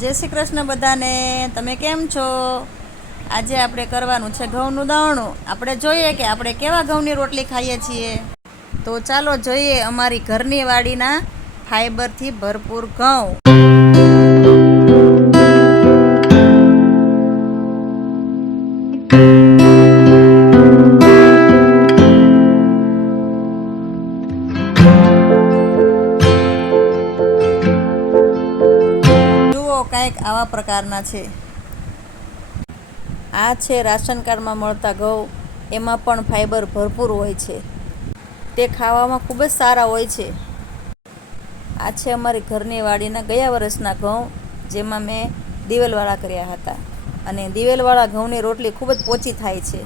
જય શ્રી કૃષ્ણ બધાને. તમે કેમ છો? આજે આપણે કરવાનું છે ઘઉંનું દવણું. આપણે જોઈએ કે આપણે કેવા ઘઉંની રોટલી ખાઈએ છીએ. તો ચાલો જોઈએ અમારી ઘરની વાડીના ફાઈબરથી ભરપૂર ઘઉં. કંઈક આવા પ્રકારના છે. આ છે રાશન કાર્ડમાં મળતા ઘઉં. એમાં પણ ફાઈબર ભરપૂર હોય છે. તે ખાવામાં ખૂબ જ સારા હોય છે. આ છે અમારી ઘરની વાડીના ગયા વર્ષના ઘઉં, જેમાં મેં દિવેલવાળા કર્યા હતા. અને દિવેલવાળા ઘઉંની રોટલી ખૂબ જ પોચી થાય છે.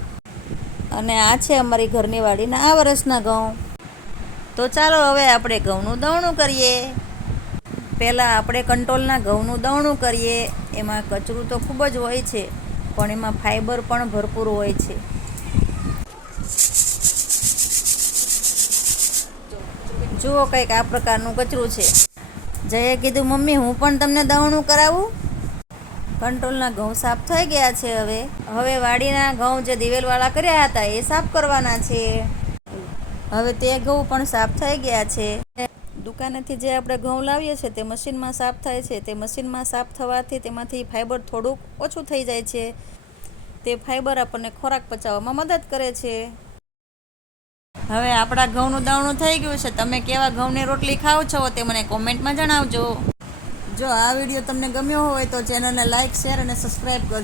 અને આ છે અમારી ઘરની વાડીના આ વર્ષના ઘઉં. તો ચાલો હવે આપણે ઘઉંનું દવણું કરીએ. પહેલાં આપણે કંટ્રોલના ઘઉંનું દવણું કરીએ. એમાં કચરું તો ખૂબ જ હોય છે, પણ એમાં ફાઈબર પણ ભરપૂર હોય છે. જુઓ કંઈક આ પ્રકારનું કચરું છે. જયે કીધું, મમ્મી હું પણ તમને દવણું કરાવું. કંટ્રોલના ઘઉં સાફ થઈ ગયા છે. હવે વાડીના ઘઉં જે દિવેલવાળા કર્યા હતા એ સાફ કરવાના છે. હવે તે ઘઉં પણ સાફ થઈ ગયા છે. દુકાનેથી જે આપણે ઘઉં લાવીએ છીએ તે મશીનમાં સાફ થાય છે. તે મશીનમાં સાફ થવાથી તેમાંથી ફાઈબર થોડુંક ઓછું થઈ જાય છે. તે ફાઈબર આપણને ખોરાક પચાવવામાં મદદ કરે છે. હવે આપણા ઘઉંનું દવણું થઈ ગયું છે. તમે કેવા ઘઉંની રોટલી ખાઓ છો તે મને કોમેન્ટમાં જણાવજો. જો આ વિડીયો તમને ગમ્યો હોય તો ચેનલને લાઇક, શેર અને સબસ્ક્રાઈબ કરજો.